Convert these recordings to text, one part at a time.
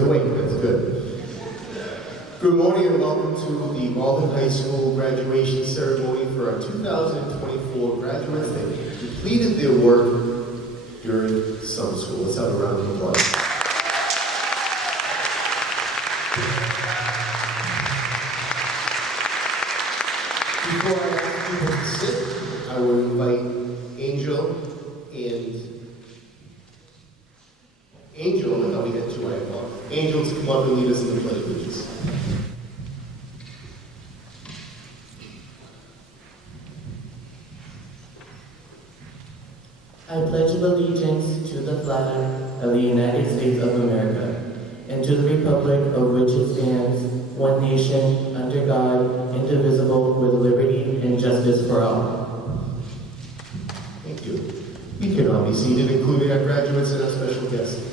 everybody's awake. That's good. Good morning and welcome to the Malden High School graduation ceremony for our 2024 graduates that completed their work during summer school. Let's have a round of applause. Before I ask people to sit, I will invite Angel, I thought we had two I thought. Angel to come up and lead us in the Pledge of Allegiance. I pledge allegiance to the flag of the United States of America and to the republic of which it stands, one nation, under God, indivisible, with liberty and justice for all. Thank you. You can all be seated, including our graduates and our special guests.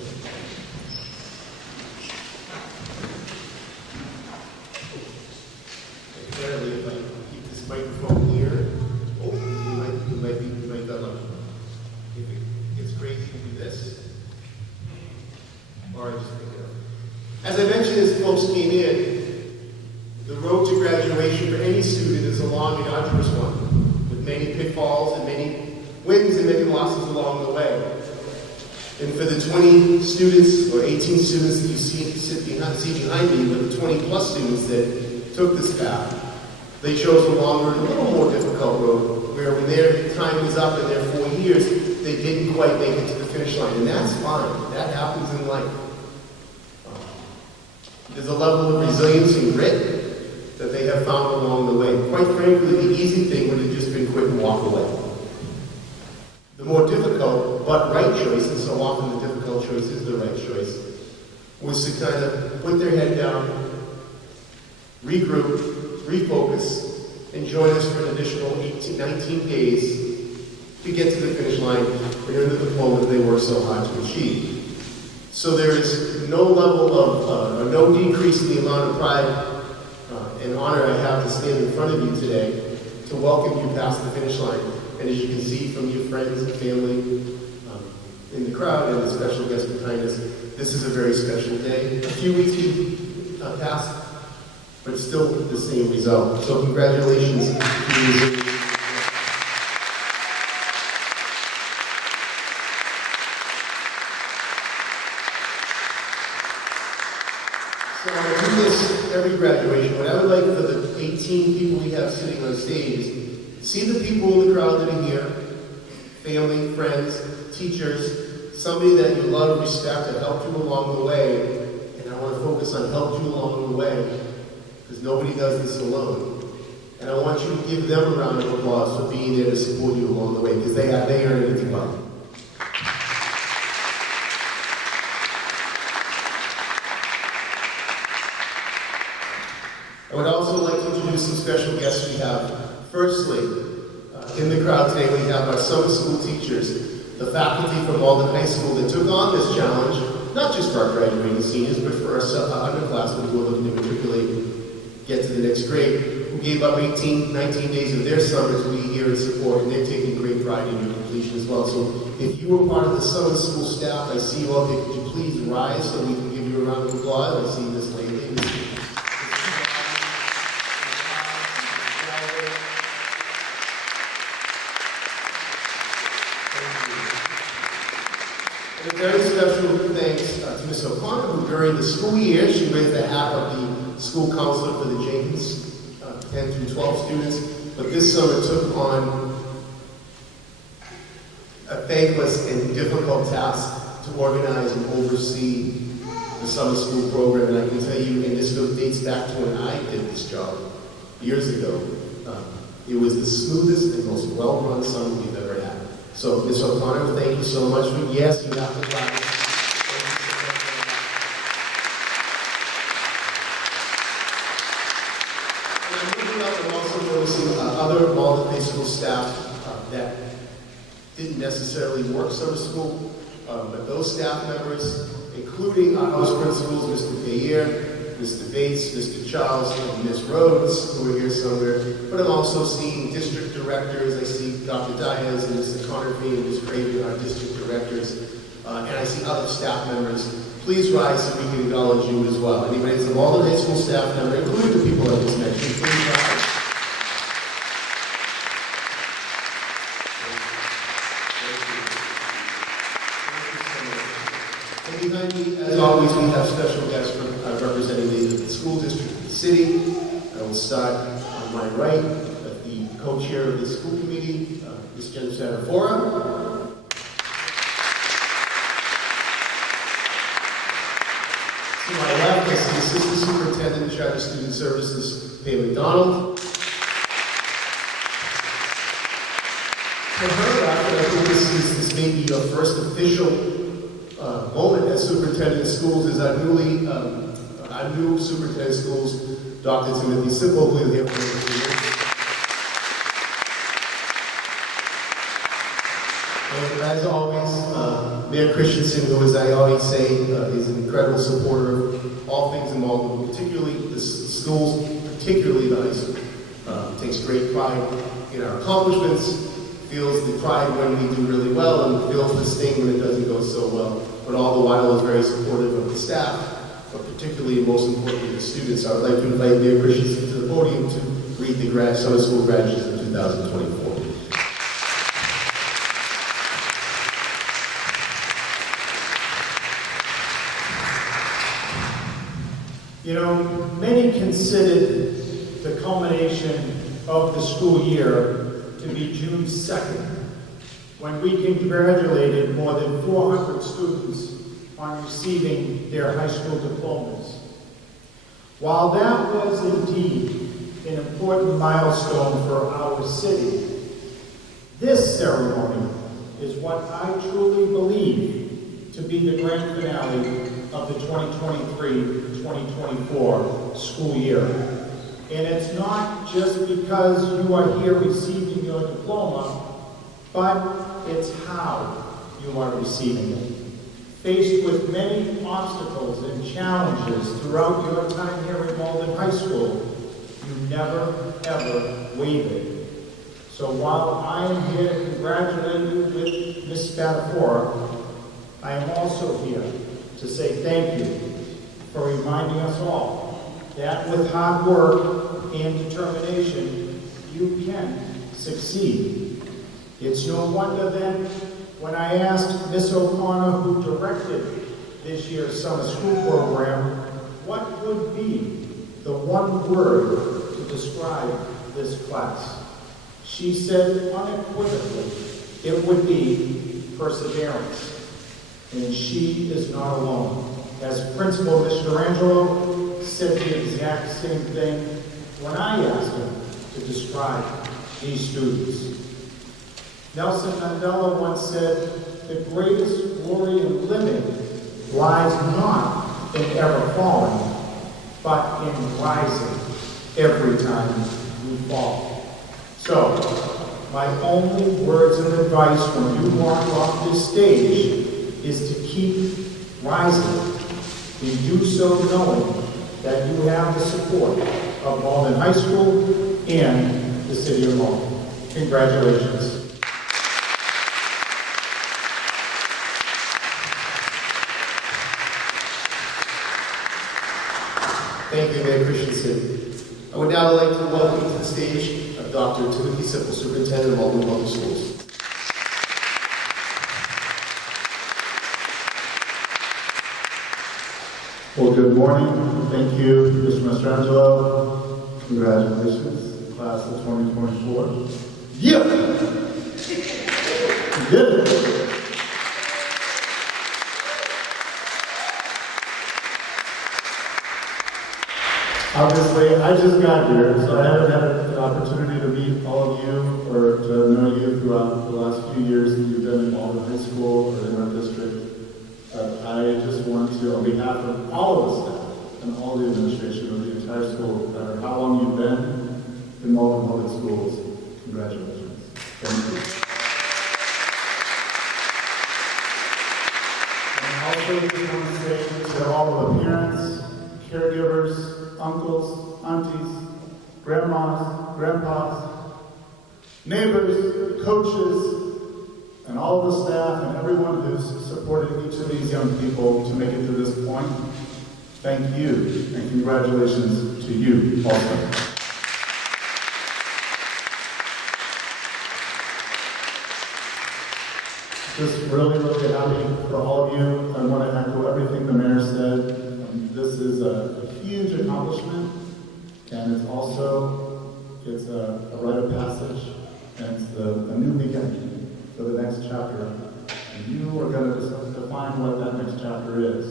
Apparently, if I keep this microphone here, you might get lucky. If it gets crazy, you can do this. Or I just pick it up. As I mentioned as folks came in, the road to graduation for any student is a long and arduous one, with many pitfalls and many wins and many losses along the way. And for the 20 students or 18 students that you see behind me, but the 20 plus students that took this path, they chose a longer and a little more difficult road, where when their time was up in their 4 years, they didn't quite make it to the finish line. And that's fine. That happens in life. There's a level of resilience and grit that they have found along the way. Quite frankly, the easy thing would have just been quit and walk away. The more difficult, but right choice, and so often the difficult choice is the right choice, was to kind of put their head down, regroup, refocus, and join us for an additional 19 days to get to the finish line and earn the diploma that they worked so hard to achieve. So there is no level of, no decrease in the amount of pride and honor I have to stand in front of you today to welcome you past the finish line. And as you can see from your friends and family in the crowd and the special guests behind us, this is a very special day. A few weeks passed, but still the same result. So congratulations to you. So I do this every graduation. What I would like for the 18 people we have sitting on stage is see the people in the crowd that are here, family, friends, teachers, somebody that you love, respect, that helped you along the way. And I want to focus on helped you along the way, because nobody does this alone. And I want you to give them a round of applause for being there to support you along the way, because they earn it as well. I would also like to introduce some special guests we have. Firstly, in the crowd today we have our summer school teachers, the faculty from Malden High School that took on this challenge, not just for our graduating seniors, but for our underclassmen who are looking to matriculate, get to the next grade, who gave up 19 days of their summer to be here and support, and they're taking great pride in your completion as well. So if you were part of the summer school staff, I see you all here. Could you please rise so we can give you a round of applause? I see this lady. And a very special thanks to Ms. O'Connor, who during the school year, she wears the hat of the school counselor for the Jenkins 10 through 12 students, but this summer took on a thankless and difficult task to organize and oversee the summer school program. And I can tell you, and this dates back to when I did this job years ago, it was the smoothest and most well-run summer we've ever had. So, Ms. O'Connor, thank you so much. Yes, you have to clap. I'm also noticing other Malden High School staff that didn't necessarily work summer school, but those staff members, including our house principals, Mr. Gayer, Mr. Bates, Mr. Charles, and Ms. Rhodes, who are here somewhere, but I'm also seeing district directors. I see Dr. Diaz and Mr. Connerby and Ms. Craven, our district directors, and I see other staff members please rise so we can acknowledge you as well. Anybody that's a Malden High School staff member, including the people I just mentioned, please rise. And behind me, as always, we have special guests representing the school district of the city. I will start on my right, the co-chair of the school committee, Ms. Jenkins. To my left is the Assistant Superintendent in Charter Student Services, Pam McDonald. To her left, I think this may be your first official moment as Superintendent of Schools, is our new Superintendent of Schools, Dr. Timothy Simple, who is here for the And as always, Mayor Christenson, who, as I always say, is an incredible supporter of all things in Malden, particularly the schools, particularly the high school. Takes great pride in our accomplishments, feels the pride when we do really well, and feels the sting when it doesn't go so well. But all the while is very supportive of the staff, but particularly and most importantly the students. I would like to invite Mayor Christenson to the podium to greet the summer school graduates of 2024. You know, many considered the culmination of the school year to be June 2nd, when we congratulated more than 400 students on receiving their high school diplomas. While that was indeed an important milestone for our city, this ceremony is what I truly believe to be the grand finale of the 2023-2024 school year. And it's not just because you are here receiving your diploma, but it's how you are receiving it. Faced with many obstacles and challenges throughout your time here at Malden High School, you never, ever wavered. So while I am here to congratulate you with Ms. Spatafora, I am also here to say thank you for reminding us all that with hard work and determination, you can succeed. It's no wonder then when I asked Ms. O'Connor, who directed this year's summer school program, what would be the one word to describe this class. She said unequivocally it would be perseverance. And she is not alone. As Principal Mr. Angelo said the exact same thing when I asked him to describe these students. Nelson Mandela once said, the greatest glory in living lies not in ever falling, but in rising every time you fall. So, my only words of advice when you walk off this stage is to keep rising. And do so knowing that you have the support of Malden High School and the City of Malden. Congratulations. Thank you, Mayor Christensen. I would now like to welcome to the stage Dr. Timothy Simple, Superintendent of Malden Public Schools. Well, good morning. Thank you, Mr. Mastrangelo. Congratulations, class of 2024. Yeah! You did it. Obviously, I just got here, so I haven't had an opportunity to meet all of you or to know you throughout the last few years that you've been in Malden High School or in our district. I just want to, on behalf of all of the staff and all the administration of the entire school, no matter how long you've been in Malden Public Schools, congratulations. Thank you. And also, we want to say to all of the parents, caregivers, uncles, aunties, grandmas, grandpas, neighbors, coaches, and all of the staff and everyone who's supported each of these young people to make it to this point, thank you and congratulations to you also. Just really, really happy for all of you. I want to echo everything the mayor said. This is a huge accomplishment, and it's also a rite of passage, and it's a new beginning for the next chapter. And you are going to define what that next chapter is.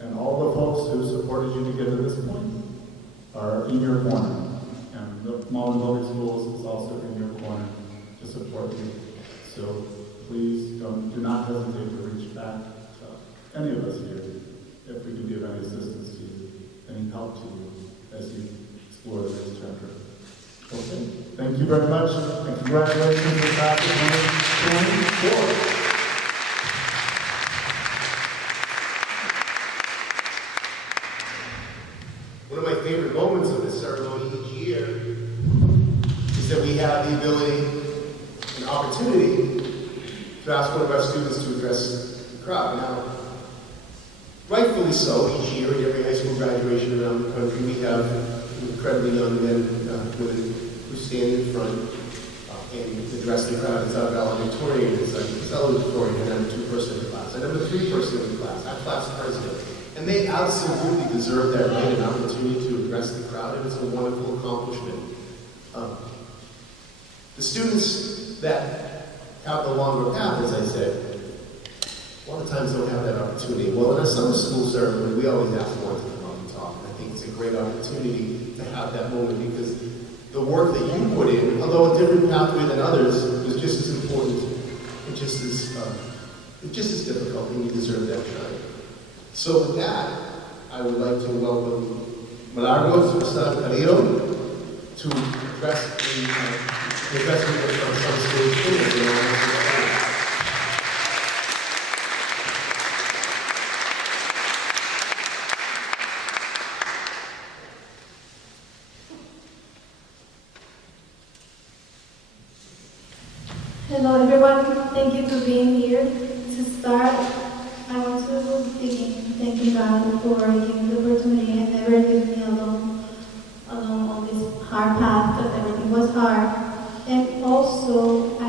And all the folks who supported you to get to this point are in your corner. And the Malden Public Schools is also in your corner to support you. So please do not hesitate to reach back to any of us here if we can give any assistance to you, any help to you as you explore the next chapter. Okay, thank you very much, and congratulations to class of 2024. One of my favorite moments of this ceremony each year is that we have the ability and opportunity to ask one of our students to address the crowd. Now, rightfully so, each year at every high school graduation around the country, we have incredibly young men and women who stand in front and address the crowd. It's our valedictorian, it's our salutatorian, and I'm a 2-person in the class. And I'm a 3-person in the class. I'm class president. And they absolutely deserve that right and opportunity to address the crowd, and it's a wonderful accomplishment. The students that have the longer path, as I said, a lot of times don't have that opportunity. Well, in our summer school ceremony, we always ask one to come up and talk. And I think it's a great opportunity to have that moment because the work that you put in, although a different pathway than others, was just as important and just as difficult, and you deserve that shine. So with that, I would like to welcome Milagros Carrillo to address the investment of some stage. Hello everyone, thank you for being here. To start, I want to begin thanking God for giving the opportunity and never leaving me alone on this hard path because everything was hard. And also, I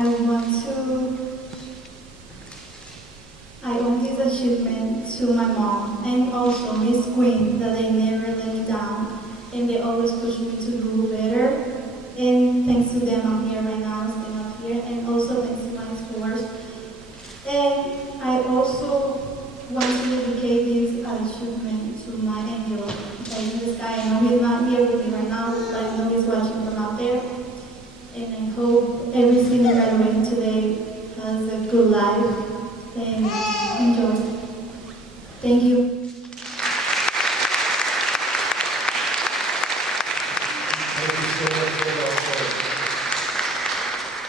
owe this achievement to my mom and also Miss Queen that they never let me down and they always push me to do better. And thanks to them, I'm here right now, still up here, and also thanks to my scores. And I also want to dedicate this achievement to my angel that is in the sky. I know he's not here with me right now, but I know he's watching from out there. And I hope every single graduating today has a good life and enjoy. Thank you.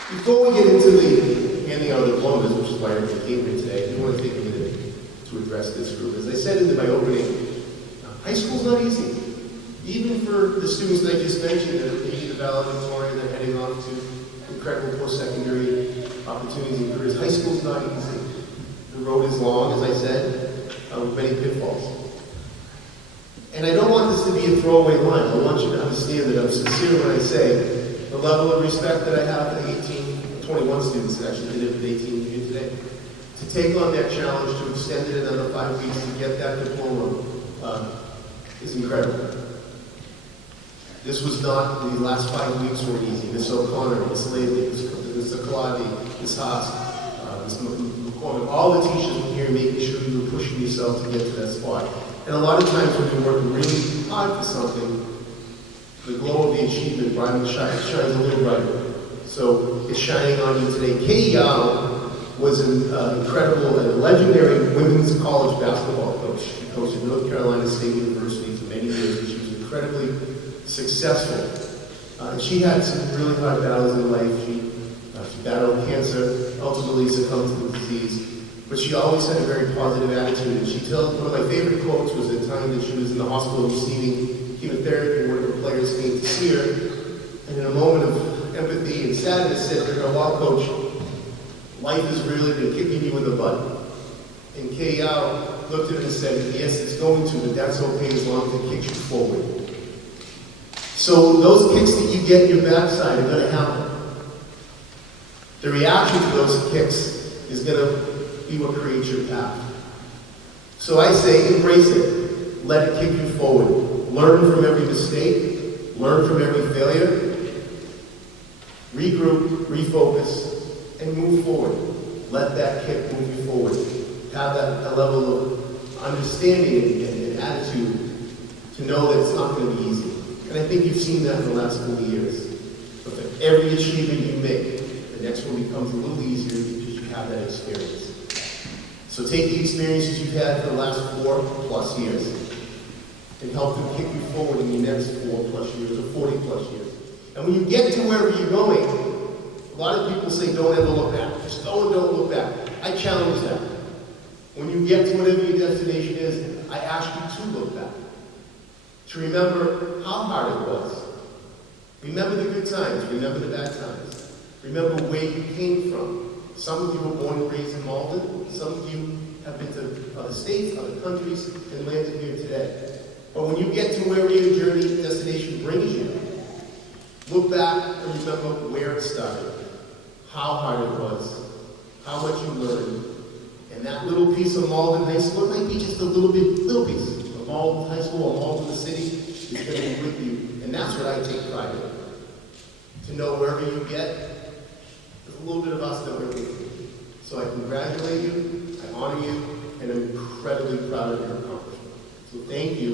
Before we get into the handing out of diplomas, which is why I came here today, I do want to take a minute to address this group. As I said in my opening, high school's not easy. Even for the students that I just mentioned that are taking the valedictorian, they're heading on to incredible post-secondary opportunities and careers. High school's not easy. The road is long, as I said, with many pitfalls. And I don't want this to be a throwaway line. I want you to understand that I'm sincere when I say the level of respect that I have for 21 students that actually did it with 18 here today. To take on that challenge, to extend it another 5 weeks to get that diploma is incredible. This was not, the last 5 weeks were easy. Miss O'Connor, Miss Lavely, Miss Accolade, Miss Haas, Miss McCormick, all the teachers were here making sure you were pushing yourself to get to that spot. And a lot of times when you're working really hard for something, the glow of the achievement shines a little brighter. So it's shining on you today. Katie Yao was an incredible and legendary women's college basketball coach. She coached at North Carolina State University for many years, and she was incredibly successful. And she had some really hard battles in life. She battled cancer, ultimately succumbed to the disease. But she always had a very positive attitude. And she told, one of my favorite quotes was the time that she was in the hospital receiving chemotherapy, and one of her players came to see her, and in a moment of empathy and sadness said to her, "Wow, coach, Life has really been kicking you in the butt. And KL looked at it and said, yes, it's going to, but that's okay as long as it kicks you forward. So those kicks that you get in your backside are going to happen. The reaction to those kicks is going to be what creates your path. So I say, embrace it. Let it kick you forward. Learn from every mistake. Learn from every failure. Regroup, refocus, and move forward. Let that kick move you forward. Have that level of understanding and attitude to know that it's not going to be easy. And I think you've seen that in the last 4 years. But for every achievement you make, the next one becomes a little easier because you have that experience. So take the experiences you've had for the last 4+ years and help them kick you forward in your next 4+ years or 40+ years. And when you get to wherever you're going, a lot of people say don't ever look back. Just go and don't look back. I challenge that. When you get to whatever your destination is, I ask you to look back. To remember how hard it was. Remember the good times. Remember the bad times. Remember where you came from. Some of you were born and raised in Malden. Some of you have been to other states, other countries, and landed here today. But when you get to wherever your journey destination brings you, look back and remember where it started, how hard it was, how much you learned, and that little piece of Malden High School, it might be just a little piece of Malden High School or Malden the city, is going to be with you, and that's what I take pride in. To know wherever you get, there's a little bit of us that we're with you. So I congratulate you, I honor you, and I'm incredibly proud of your accomplishment. So thank you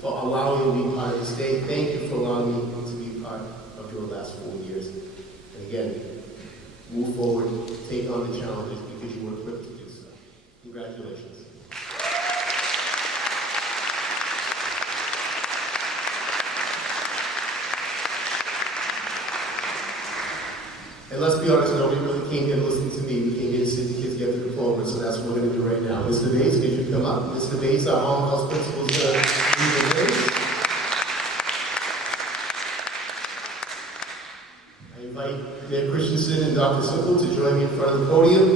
for allowing me to be part of this day. Thank you for allowing me to be part of your last 4 years. And again, move forward, take on the challenges because you were equipped to do so. Congratulations. And let's be honest, nobody really came here to listen to me. We came here to see the kids get the diploma, so that's what we're going to do right now. Mr. Bates, can you come up? Mr. Bates, our home house principal, is going to lead the way. I invite Mayor Christenson and Dr. Simple to join me in front of the podium.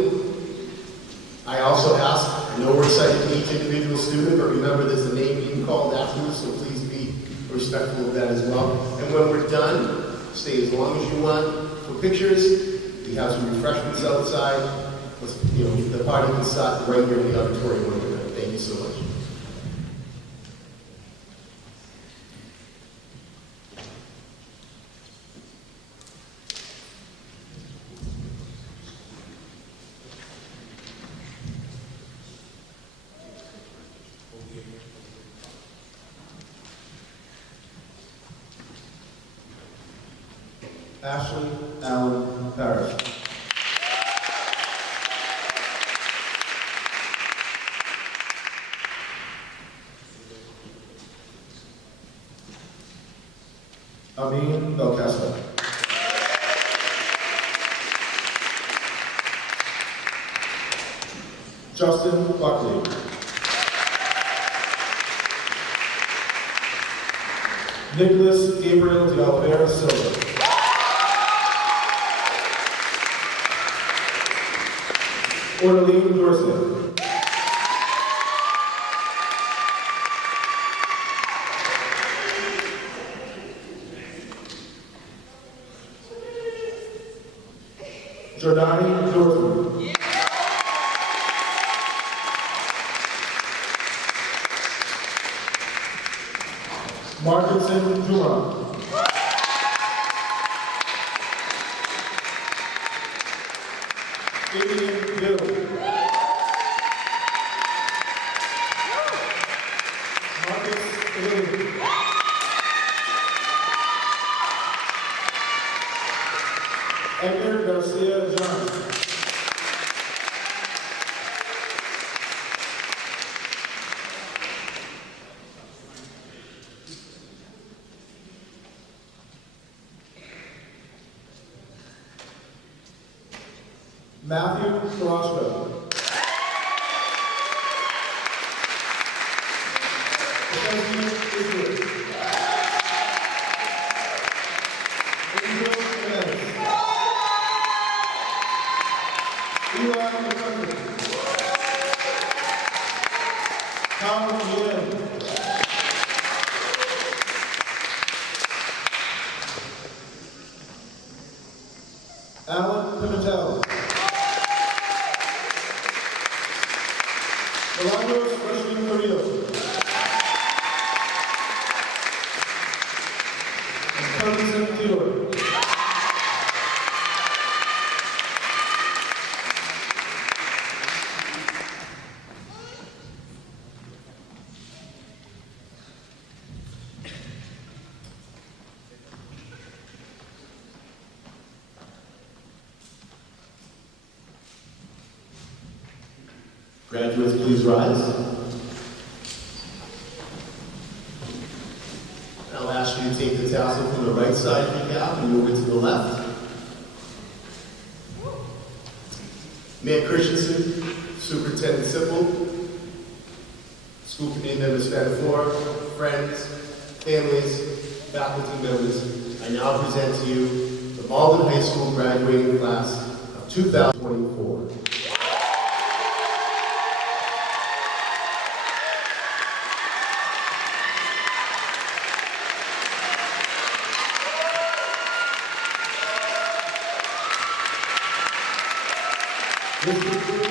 I also ask, I know we're excited to meet individual student, but remember there's a name being called afterwards, so please be respectful of that as well. And when we're done, stay as long as you want. For pictures, we have some refreshments outside. The party can start right here in the auditorium. Thank you so much. Ashley Allen Parrish. Amin Belkacem. Justin Buckley. Nicholas Gabriel de Oliveira Silva. Orlean Dorsey. Jordani Dorsey. Markinson Juma. Vivian Gill. Marcus Lilly. Edgar Garcia John. Matthew Carrasco. 2017. Graduates, please rise. I'll ask you to take the tassel from the right side of your gown and move it to the left. Mayor Christenson, Superintendent Sippel, school committee members Spatafora, friends, families, faculty members, I now present to you the Malden High School graduating class of 2024. This concludes